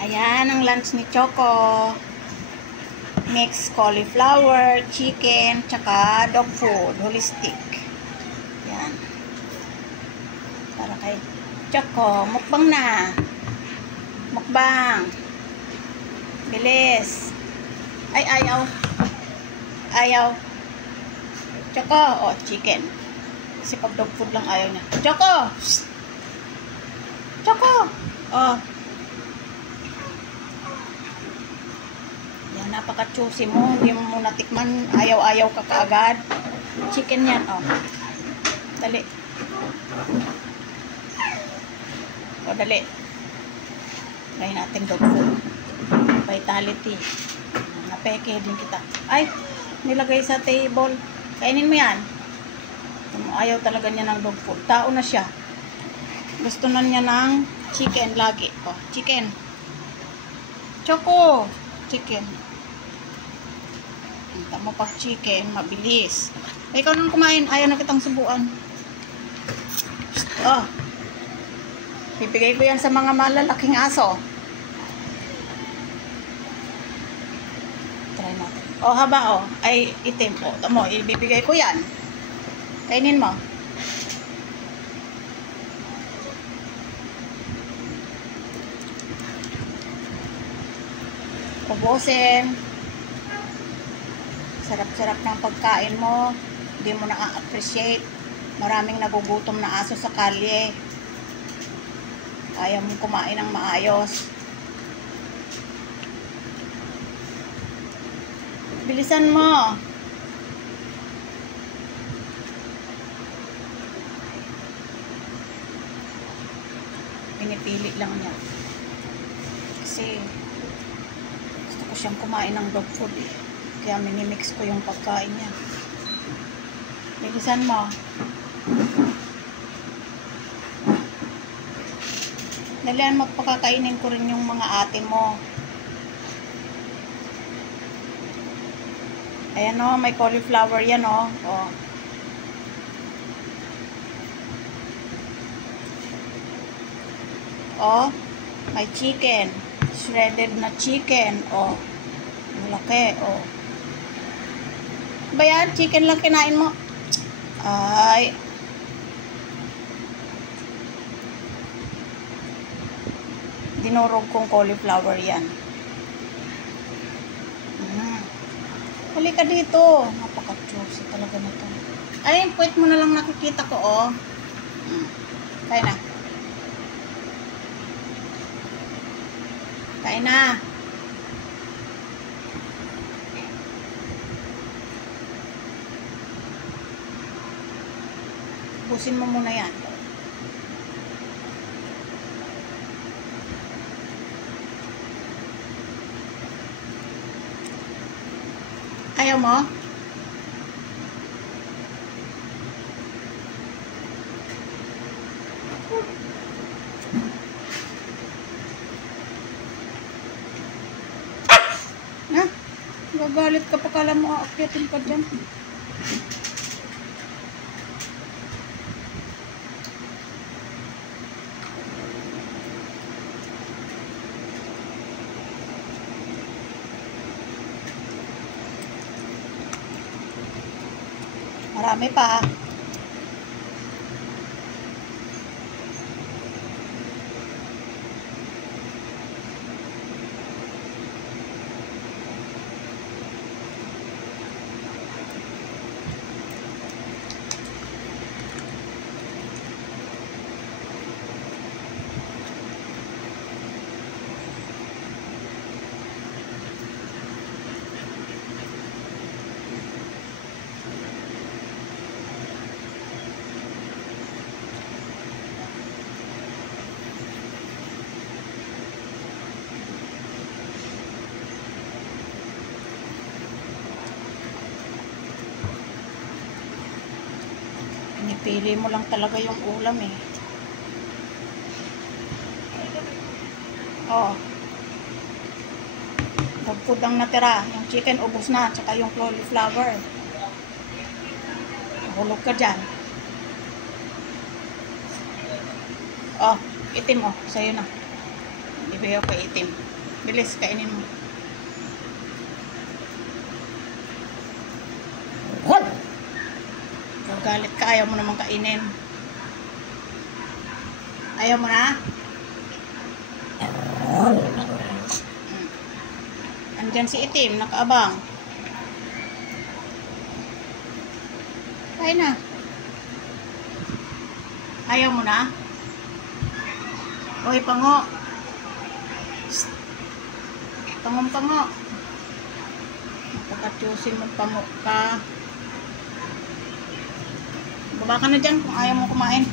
Ayan ang lunch ni Choco. Mix cauliflower, chicken, tsaka dog food, holistic. Yan. Para kay Choco. Mukbang na. Mukbang. Bilis. Ay, ayaw. Ayaw. Choco. Oh, chicken. Kasi pag dog food lang ayaw niya. Choco! Choco! Oh. Yan, napaka-choosy mo. Hindi mo natikman. Ayaw-ayaw ka kaagad. Chicken yan, oh. Dali. O, dali. Try natin dog food. Vitality. Napeke din kita. Ay, nilagay sa table. Kainin mo yan. Ayaw talaga niya ng dog food. Tao na siya. Gusto na niya ng chicken lagi. O, chicken. Choco. Chicken. Tama pag chicken, mabilis. Ikaw nang kumain, ayaw na kitang subuan. Oh. Bibigay ko yan sa mga malalaking aso. Try natin. Oh, haba oh. Ay, itim. Oh, tamo, ibibigay ko yan. Kainin mo. Ubusin. Sarap-sarap ng pagkain mo. Hindi mo na-appreciate. Maraming nagugutom na aso sa kalye. Ayaw mong kumain ng maayos. Bilisan mo. Pinipili lang niya. Kasi gusto ko siyang kumain ng dog food eh. Kaya minimix ko yung pagkain niya. Bilisan mo. Dalihan mo, pagkakainin ko rin yung mga ate mo. Ayan o, may cauliflower yan o. O, may chicken. Shredded na chicken. O, malaki. O. Ba yan? Chicken lang kinain mo? Ay. Dinurog kong cauliflower yan. Halika dito. Napaka-juicy talaga nito. Ay, yung puwet mo na lang nakikita ko, oh. Kain na. Kain na. Busin mo muna yan. Ayaw mo? Na? Gagalit ka pa, kala mo aakyatin pa dyan. Marami pa. Pinipili mo lang talaga yung ulam eh. Oh. Dog food ang natira. Yung chicken ubos na. Tsaka yung cauliflower. Hulog ka dyan. Oh, itim oh. Sa'yo na. Bibigay ako itim. Bilis, kainin mo. Galit ka, ayaw mo naman kainin. Ayaw mo na? Andyan si itim, nakaabang. Kaya na. Ayaw mo na? Oy, pango. Pangong-pango. Napakatyusin mo, pango ka. Baba ka na dyan kung ayaw mo kumain.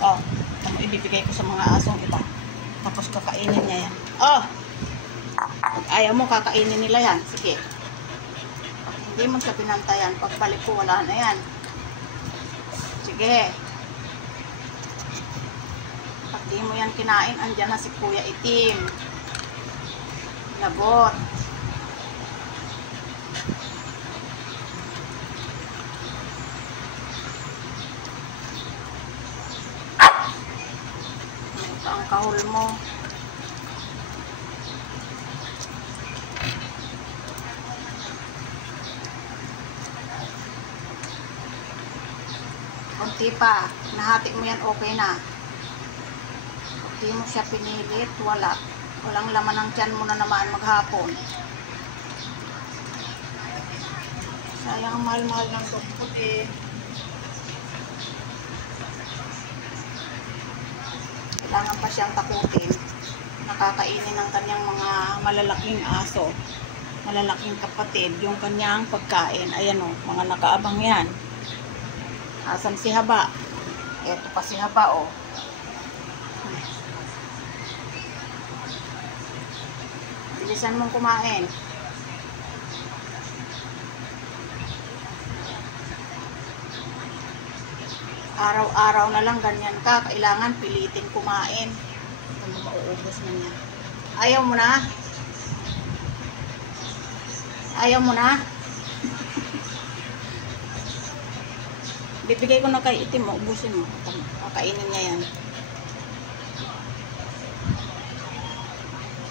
Oh, ano ibibigay ko sa mga asong iba. Tapos kakainin niya yan. Oh! Pag ayaw mo, kakainin nila yan. Sige. Pag hindi mo siya pinantayan, pagbalik ko, wala na yan. Sige. Pag di mo yan kinain, andyan na si Kuya Itim. Labot. Ito ang kahul mo. Kunti pa. Nahati mo yan, okay na. Pag di mo siya pinilit, wala. Walang laman ng tiyan mo na naman maghapon. Sayang ang mahal-mahal ng dog food eh. Kailangan pa siyang takutin. Nakakainin ng kanyang mga malalaking aso. Malalaking kapatid. Yung kanyang pagkain. Ayan o, mga nakaabang yan. Asan si Haba? Eto pa si Haba o. Bilisan mong kumain. Araw-araw na lang ganyan ka. Kailangan pilitin kumain. Kung mauubos na niya. Ayaw mo na? Ayaw mo na? Bibigay ko na kay Itim. Maubusin mo. Kakainin niya yan.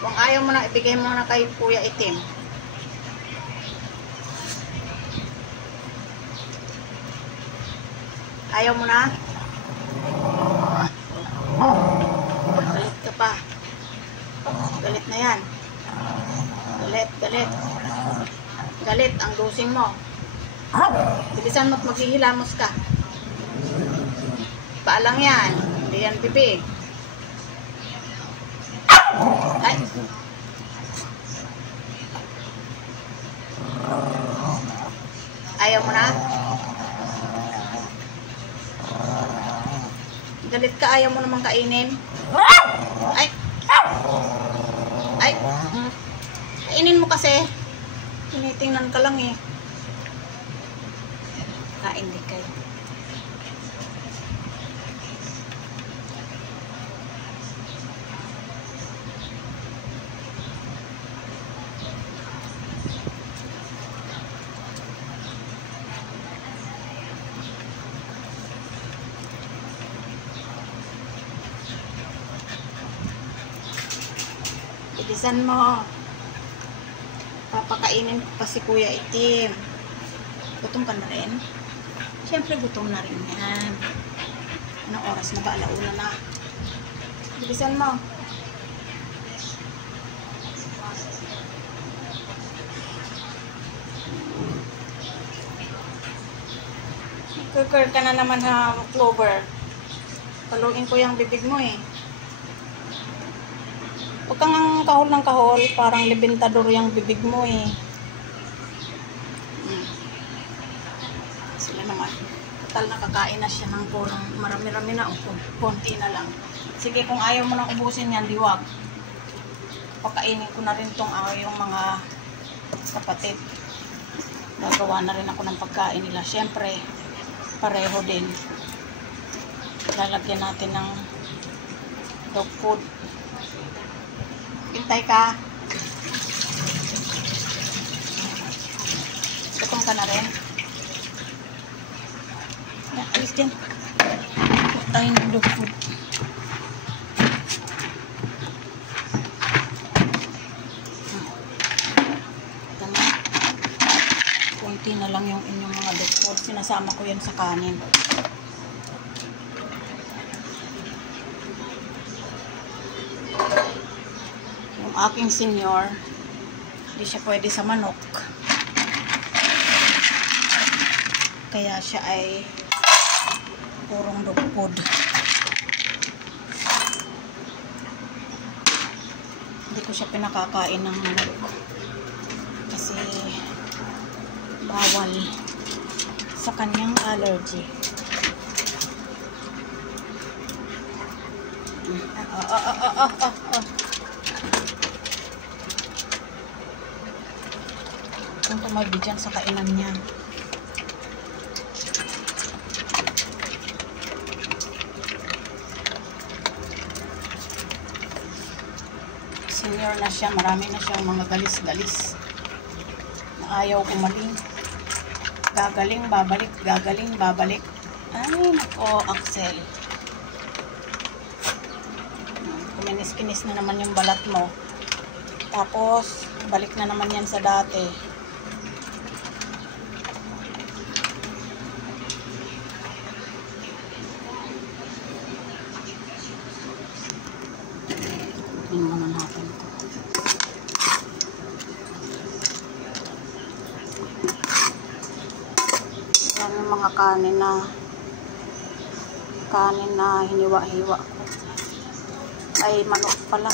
Kung ayaw mo na, ibigay mo na kay Kuya Itim. Ayaw mo na? Galit ka pa. Galit na yan. Galit, galit. Galit ang dosing mo. Bilisan mo at maghihilamos ka. Paalang yan. Hindi yan bibig. Ay. Ayaw mo na? Galit ka, ayaw mo naman kainin. Ay. Ay. Kainin mo kasi. Tinitingnan ka lang eh. Kain di kayo. Bilisan mo. Papakainin ko pa si Kuya Itim. Gutom ka na rin? Siyempre gutom na rin yan. Anong oras na ba? Alauna na. Bilisan mo. Kukur ka na naman ha, Clover. Paluin ko yung bibig mo eh. Huwag kang kahol ng kahol, parang libintador yung bibig mo eh. Sila naman. Total nakakain na siya ng kurang marami-rami na o konti na lang. Sige, kung ayaw mo nang ubusin yan, diwag. Pakainin ko na rin tong yung mga kapatid. Gagawa na rin ako ng pagkain nila. Siyempre, pareho din. Lalagyan natin ng dog food. Hintay ka. Gutom ka na rin. Alis din. tayo ng dog food. Kunti na lang yung inyong mga dog food. Sinasama ko yan sa kanin. Yung aking senior, hindi siya pwede sa manok. Kaya siya ay purong dog food. Hindi ko siya pinakakain ng manok. Kasi bawal sa kanyang allergy. Kung tumalbi dyan sa kainan niya. Senior na siya, marami na siyang mga galis-galis na ayaw umaling. Gagaling, babalik, gagaling, babalik. Ay, nako, Axel. Kuminis-kinis na naman yung balat mo. Tapos, balik na naman yan sa dati. Tingnan muna natin ito. Yan yung mga kanin na hiniwa-hiwa ko. Ay, manok pala.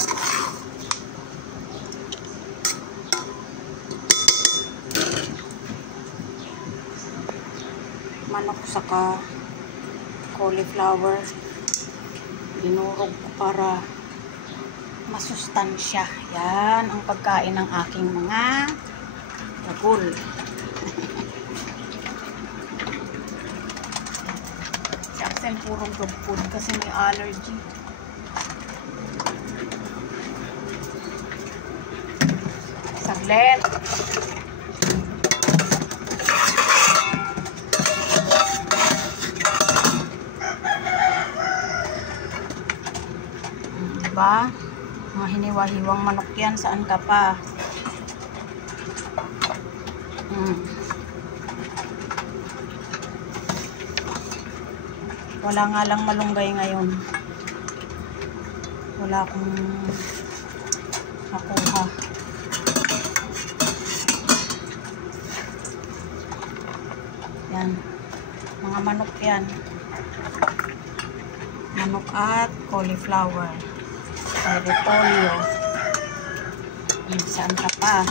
Manok saka cauliflower. Dinurog ko para masustansya. Yan ang pagkain ng aking mga ragul. Si Axel purong dog food kasi may allergy. Saglit. Diba? Mga hiniwa-hiwang manok yan. Saan ka pa? Wala nga lang malunggay ngayon. Wala akong nakuha. Yan. Mga manok yan. Manok at cauliflower. Repolyo. Saan ka pa?